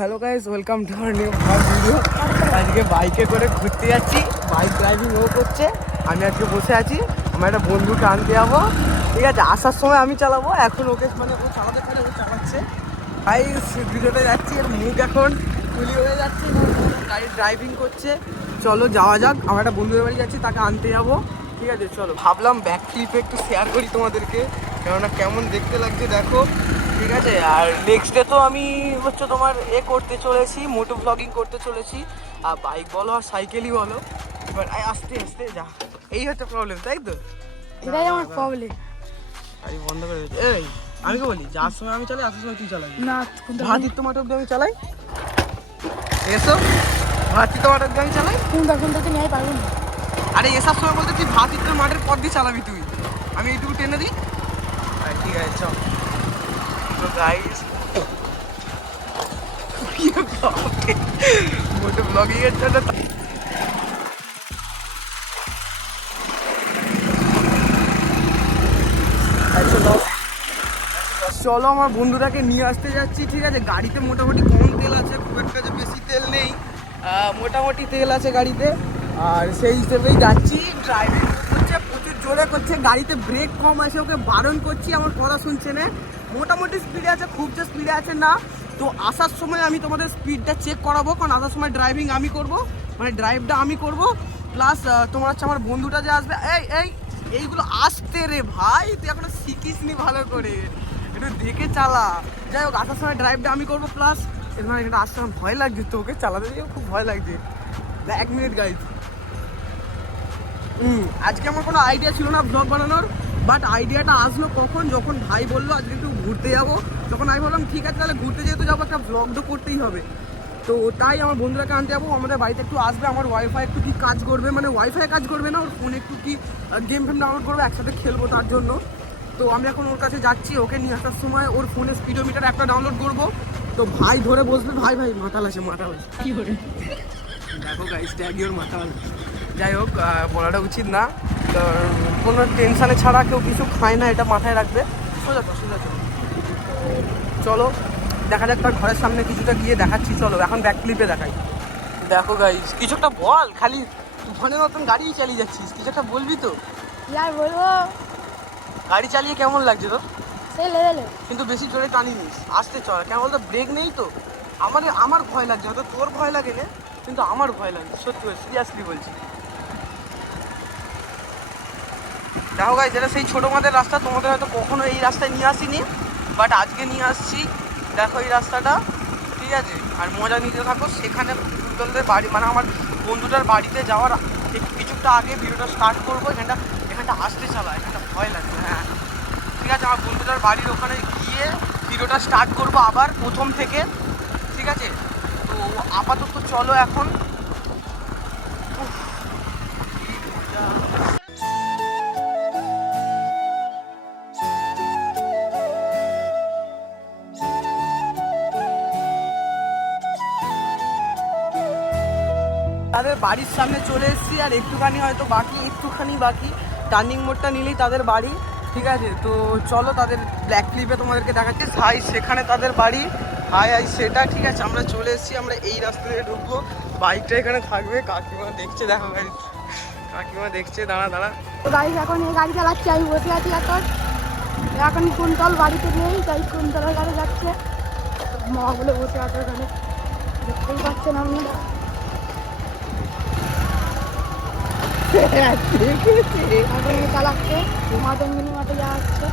Hello guys, welcome to our new video. আজকে বাইকে করে ঘুরতে যাচ্ছি, বাইক ড্রাইভিং ও করছে, আমি আজকে বসে আছি। আমার একটা বন্ধুকে আনতে যাবো, ঠিক আছে। আসার সময় আমি চালাবো, এখন ওকে মানে ও চালাতে পারে, ও চালাচ্ছে। গাইস ভিডিওতে যাচ্ছি, এর মুখ এখন খুলি হয়ে যাচ্ছে, গাড়ি ড্রাইভিং করছে। চলো যাওয়া যাক, আমার একটা বন্ধুদের বাড়ি যাচ্ছি, তাকে আনতে যাবো, ঠিক আছে। চলো, ভাবলাম ব্যাক ক্লিপে একটু শেয়ার করি তোমাদেরকে, কেননা কেমন দেখতে লাগছে দেখো, ঠিক আছে। আর নেক্সট ডে তো আমি হচ্ছে তোমার করতে চলেছি, মোটো ব্লগিং করতে চলেছি। আর বাইক বলো আর সাইকেলই বলো, এবার আস্তে আস্তে যা, এই হচ্ছে প্রবলেম, তাই তো? এটাই আমার প্রবলেম। গাড়ি বন্ধ করে দিচ্ছি। এই আমি কি বলি, যার সময় আমি চালাই, আসার সময় তুই চালাবি না ভাতির টমাটো দিয়ে আমি চালাই, এসো ভাতির টমাটো দিয়ে আমি চালাই। কোনটাকে নিয়ে পারবো না। আরে এসার সময় বলতে তুই ভাতির তোর মাঠের পথ দিয়ে চালাবি, তুই আমি এইটুকু টেনে দিই। ঠিক আছে চল। তো গাইস মোটো ব্লগিং এর জন্য চলো আমার বন্ধুটাকে নিয়ে আসতে যাচ্ছি, ঠিক আছে। গাড়িতে মোটামুটি কম তেল আছে, খুব একটা যে বেশি তেল নেই, মোটামুটি তেল আছে গাড়িতে। আর সেই হিসেবেই যাচ্ছি। ড্রাইভিং করছে, প্রচুর জোরে করছে, গাড়িতে ব্রেক কম আছে, ওকে বারণ করছি, আমার কথা শুনছে না। মোটামুটি স্পিডে আছে, খুব যে স্পিডে আছে না। তো আসার সময় আমি তোমাদের স্পিডটা চেক করাবো, কারণ আসার সময় ড্রাইভিং আমি করব, মানে ড্রাইভটা আমি করব। প্লাস তোমার হচ্ছে আমার বন্ধুটা যে আসবে, এইগুলো আসতে রে ভাই, তুই এখনো শিখিস নি ভালো করে, একটু দেখে চালা। যাই হোক, আসার সময় ড্রাইভটা আমি করবো। প্লাস মানে এটা আসতে আমার ভয় লাগছে, তো ওকে চালাতে গিয়ে খুব ভয় লাগছে। 1 মিনিট গাইজ। আজকে আমার কোনো আইডিয়া ছিল না ব্লগ বানানোর, বাট আইডিয়াটা আসলো কখন, যখন ভাই বললো আজকে একটু ঘুরতে যাবো। তখন আমি বললাম ঠিক আছে, তাহলে ঘুরতে যেহেতু যাবো, একটা ব্লগ তো করতেই হবে। তো তাই আমার বন্ধুরাকে আনতে যাবো, আমাদের বাড়িতে একটু আসবে। আমার ওয়াইফাই একটু কি কাজ করবে, মানে ওয়াইফাই কাজ করবে না, ওর ফোনে একটু কি গেম ফেম ডাউনলোড করবে, একসাথে খেলবো তার জন্য। তো আমি এখন ওর কাছে যাচ্ছি, ওকে নিয়ে আসার সময় ওর ফোনে স্পিডোমিটার একটা ডাউনলোড করবো। তো ভাই ধরে বসবে, ভাই মাতাল আছে কি করে দেখো গাইস, ট্যাগই ওর মাতাল। যাই হোক, বলাটা উচিত না, তো কোনো টেনশানে ছাড়া কেউ কিছু খায় না, এটা মাথায় রাখবে। সোজা চলো দেখা যাক, তার ঘরের সামনে কিছুটা গিয়ে দেখাচ্ছি। চলো এখন ব্যাক ক্লিপে দেখাই। দেখো গাইস, কিছু একটা বল, খালি তুফানের মতন গাড়ি চালিয়ে যাচ্ছিস, কিছু একটা বলবি তো। আর বলবো, গাড়ি চালিয়ে কেমন লাগছে তো? সেই লেভেলে। কিন্তু বেশি জোরে টানিনিস, আসতে চল, কেন বলতো ব্রেক নেই তো। আমার ভয় লাগছে, হয়তো তোর ভয় লাগে না, কিন্তু আমার ভয় লাগছে, সত্যি সিরিয়াসলি বলছি। দেখো গাইস, এটা সেই ছোটো মাদের রাস্তা, তোমাদের হয়তো কখনো এই রাস্তায় নিয়ে আসিনি, বাট আজকে নিয়ে আসছি। দেখো এই রাস্তাটা, ঠিক আছে। আর মজা নিতে থাকো। সেখানে পুতুলদের বাড়ি, মানে আমার বন্ধুটার বাড়িতে যাওয়ার কিছুটা আগে ভিডিওটা স্টার্ট করবো। এখানটা আসতে চালা, এখানটা ভয় লাগছে, হ্যাঁ ঠিক আছে। আমার বন্ধুটার বাড়ির ওখানে গিয়ে ভিডিওটা স্টার্ট করবো আবার প্রথম থেকে, ঠিক আছে। তো আপাতত চলো এখন। তাদের বাড়ির সামনে চলে এসেছি, আর একটুখানি বাকি টার্নিং মোড়টা নিলেই তাদের বাড়ি, ঠিক আছে। তো চলো তাদের ব্ল্যাক ক্লিপে তোমাদেরকে দেখাচ্ছি। হাই সেখানে তাদের বাড়ি, হাই সেটা, ঠিক আছে। আমরা চলে এসেছি, আমরা এই রাস্তা দিয়ে ঢুকবো, বাইকটা এখানে থাকবে। কাকিমা দেখছে, দেখো গাড়ি, কাকিমা দেখছে, দাঁড়া। তো গাড়ি এখন এই গাড়ি চালাচ্ছি, আমি বসে আছি এখন কুন্তল বাড়িতে নেই, তাই কুন্তলের গাড়ি যাচ্ছে, মা বলে বসে আছে ওখানে, দেখতেই পাচ্ছেন আপনারা। চালাচ্ছে মাটন মিনি মাঠে যাওয়া হচ্ছে।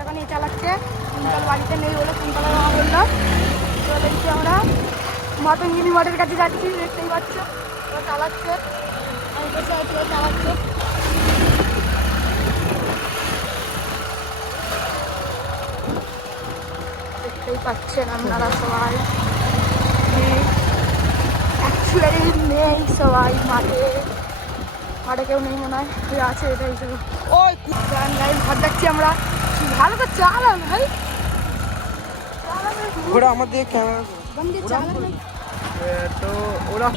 এখন এই চালাচ্ছে, কুন্তল বাড়িতে নেই বলে কুন্তলের মা বললো। তো দেখছি আমরা মাটন মিনি মাঠের কাছে যাচ্ছি, দেখতেই পাচ্ছ চালাচ্ছে, আমি বসে আছি, চালাচ্ছে। দেখতেই পাচ্ছেন আপনারা সবাই, নেই সবাই মাঠে কেউ নেই মনে হয়, আছে এটা হিসেবে। ওই ঘর দেখছি আমরা, ভালো তো চালান ভাই, ওরা আমাদের ক্যামেরা তো ওরা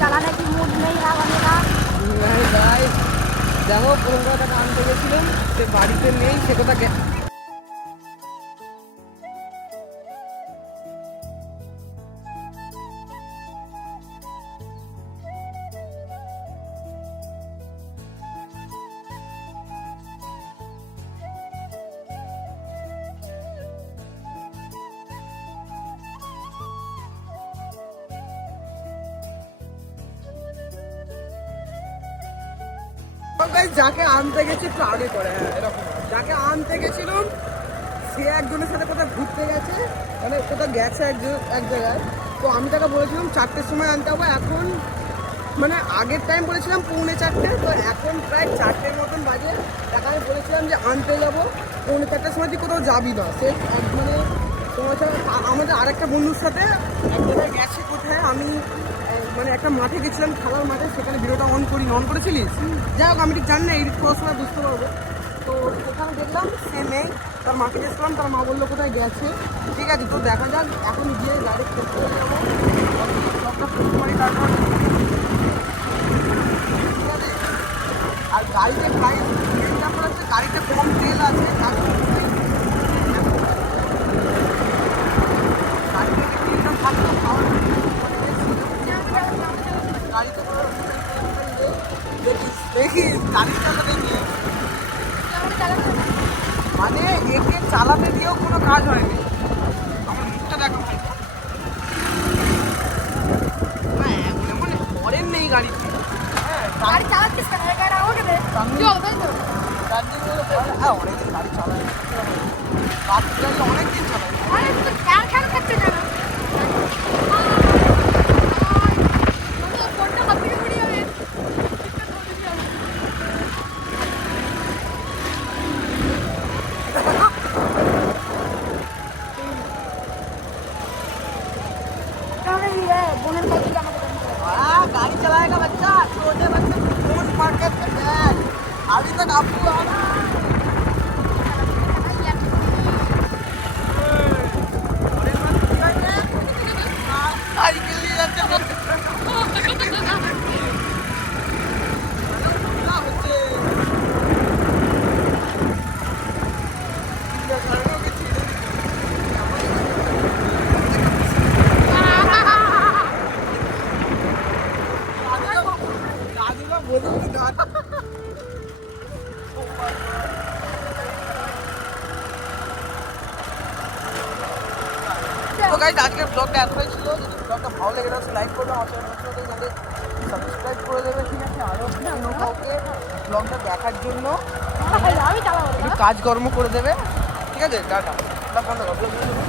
চালানে কি মুড নেই না, দেখো কলকাতাটা আনতে গেছিলাম, সে বাড়িতে নেই, সে কোথা যাকে আনতে গেছি একটু আগে করে, হ্যাঁ এরকম যাকে আনতে গেছিলাম সে একজনের সাথে কোথাও ঘুরতে গেছে, মানে কোথাও গেছে এক জায়গায়। তো আমি তাকে বলেছিলাম 4টের সময় আনতে হবে, এখন মানে আগের টাইম বলেছিলাম 3:45, তো এখন প্রায় 4টের মতন বাজে। তাকে আমি বলেছিলাম যে আনতে যাবো 3:45টার সময়, তুই কোথাও যাবি না। সে মানে তোমার সাথে আমাদের আরেকটা বন্ধুর সাথে এক জায়গায় গেছে কোথায়, আমি মানে একটা মাঠে গেছিলাম, খেলার মাঠে, সেখানে ভিডিওটা অন করেছিলিস। যাই হোক আমি ঠিক জানি না, এডিট করার সময় বুঝতে পারবো। তো সেখানে দেখলাম সে নেই, তার মাকে গেছিলাম, তার মা বললো কোথায় গেছে। ঠিক আছে, তো দেখা যাক, এখন গিয়ে গাড়ি করতে যাবো, তারপর ঠিক আছে। আর গাড়িতে প্রাইস মেন ব্যাপার হচ্ছে গাড়িতে কম তেল আছে, তার জন্য গাড়িতে তেলটা থাকলে খাওয়ার গাড়িতে দেখিস গাড়িটা দেখি, মানে একে চালাতে দিয়েও কোনো কাজ হয়নি। আমার মুখটা দেখো ভাই, না এমন হরেন নেই গাড়িতে। হ্যাঁ গাড়ি চালাচ্ছিস কেন? এই গাড়ি আমাকে দে। চল, তাই তো। হ্যাঁ অনেকদিন গাড়ি চালাই, রাত্রি গাড়ি অনেকদিন চালাই। আরে তুই তো খেয়াল খাচ্ছে কেন? ফোনটা হাত থেকে পড়ে যাবে। তাহলে বোনের কাছে আমাকে দেন। गाड़ी चलाएगा बच्चा, छोटे बच्चे फोन पकड़ के बैठ, अभी तक आपको তো গাইস আজকের ব্লগটা এতটাই ছিল। যদি ব্লগটা ভালো লেগে থাকে লাইক করবে, আমার চ্যানেলটাকে সাবস্ক্রাইব করে দেবে, ঠিক আছে। আরও অন্য কাউকে ব্লগটা দেখার জন্য আমি চালাবো। একটু কাজকর্ম করে দেবে, ঠিক আছে। টাটা, বন্ধ কর।